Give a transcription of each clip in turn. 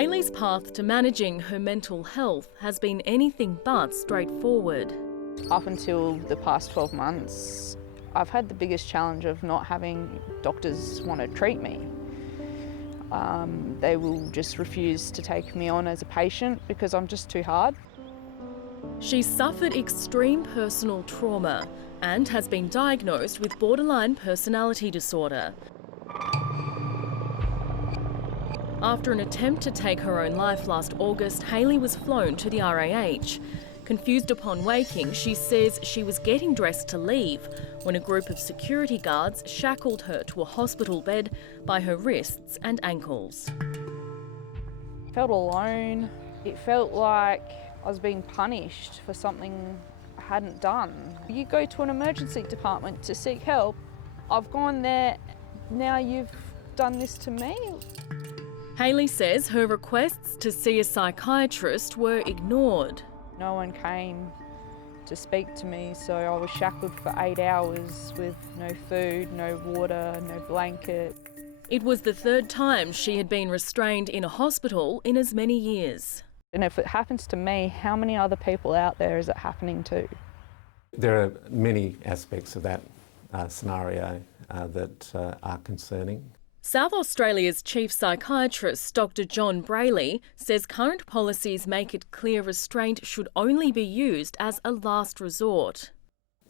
Hayley's path to managing her mental health has been anything but straightforward. Up until the past 12 months, I've had the biggest challenge of not having doctors want to treat me. They will just refuse to take me on as a patient because I'm just too hard. She's suffered extreme personal trauma and has been diagnosed with borderline personality disorder. After an attempt to take her own life last August, Hayley was flown to the RAH. Confused upon waking, she says she was getting dressed to leave when a group of security guards shackled her to a hospital bed by her wrists and ankles. I felt alone. It felt like I was being punished for something I hadn't done. You go to an emergency department to seek help. I've gone there, now you've done this to me. Hayley says her requests to see a psychiatrist were ignored. No one came to speak to me, so I was shackled for 8 hours with no food, no water, no blanket. It was the third time she had been restrained in a hospital in as many years. And if it happens to me, how many other people out there is it happening to? There are many aspects of that scenario that are concerning. South Australia's chief psychiatrist, Dr John Brayley, says current policies make it clear restraint should only be used as a last resort.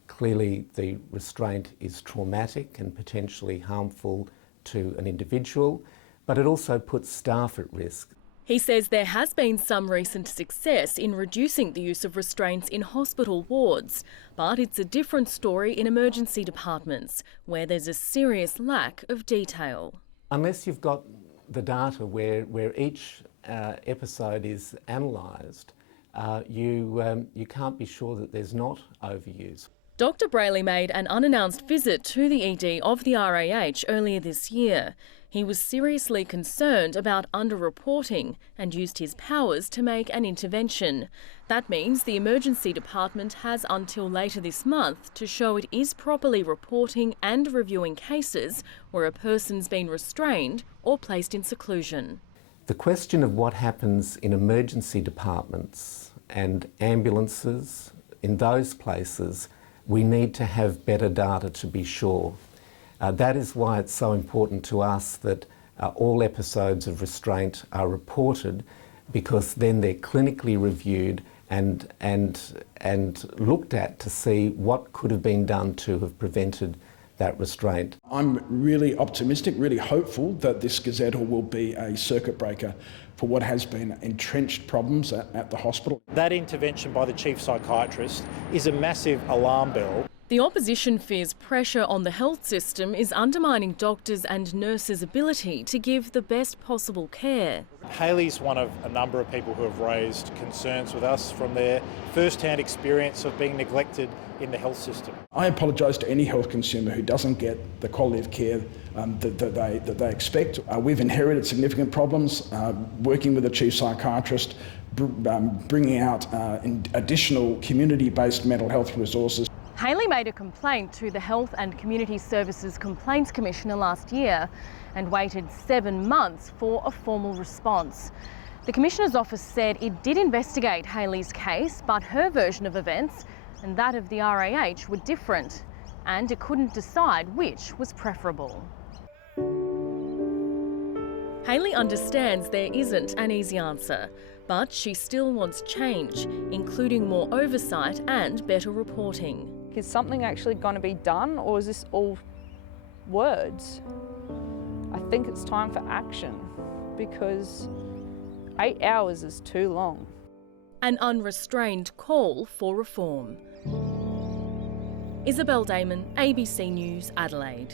Clearly, the restraint is traumatic and potentially harmful to an individual, but it also puts staff at risk. He says there has been some recent success in reducing the use of restraints in hospital wards, but it's a different story in emergency departments, where there's a serious lack of detail. Unless you've got the data where each episode is analysed, you can't be sure that there's not overuse. Dr Brayley made an unannounced visit to the ED of the RAH earlier this year. He was seriously concerned about underreporting and used his powers to make an intervention. That means the emergency department has until later this month to show it is properly reporting and reviewing cases where a person's been restrained or placed in seclusion. The question of what happens in emergency departments and ambulances, in those places, we need to have better data to be sure. That is why it's so important to us that all episodes of restraint are reported, because then they're clinically reviewed and looked at to see what could have been done to have prevented that restraint. I'm really optimistic, really hopeful that this Gazettal will be a circuit breaker for what has been entrenched problems at the hospital. That intervention by the chief psychiatrist is a massive alarm bell. The opposition fears pressure on the health system is undermining doctors' and nurses' ability to give the best possible care. Hayley's one of a number of people who have raised concerns with us from their first-hand experience of being neglected in the health system. I apologise to any health consumer who doesn't get the quality of care that they expect. We've inherited significant problems. Working with the chief psychiatrist, bringing out additional community-based mental health resources. Hayley made a complaint to the Health and Community Services Complaints Commissioner last year and waited 7 months for a formal response. The Commissioner's office said it did investigate Hayley's case, but her version of events and that of the RAH were different, and it couldn't decide which was preferable. Hayley understands there isn't an easy answer, but she still wants change, including more oversight and better reporting. Is something actually going to be done, or is this all words? I think it's time for action, because 8 hours is too long. An unrestrained call for reform. Isabel Damon, ABC News, Adelaide.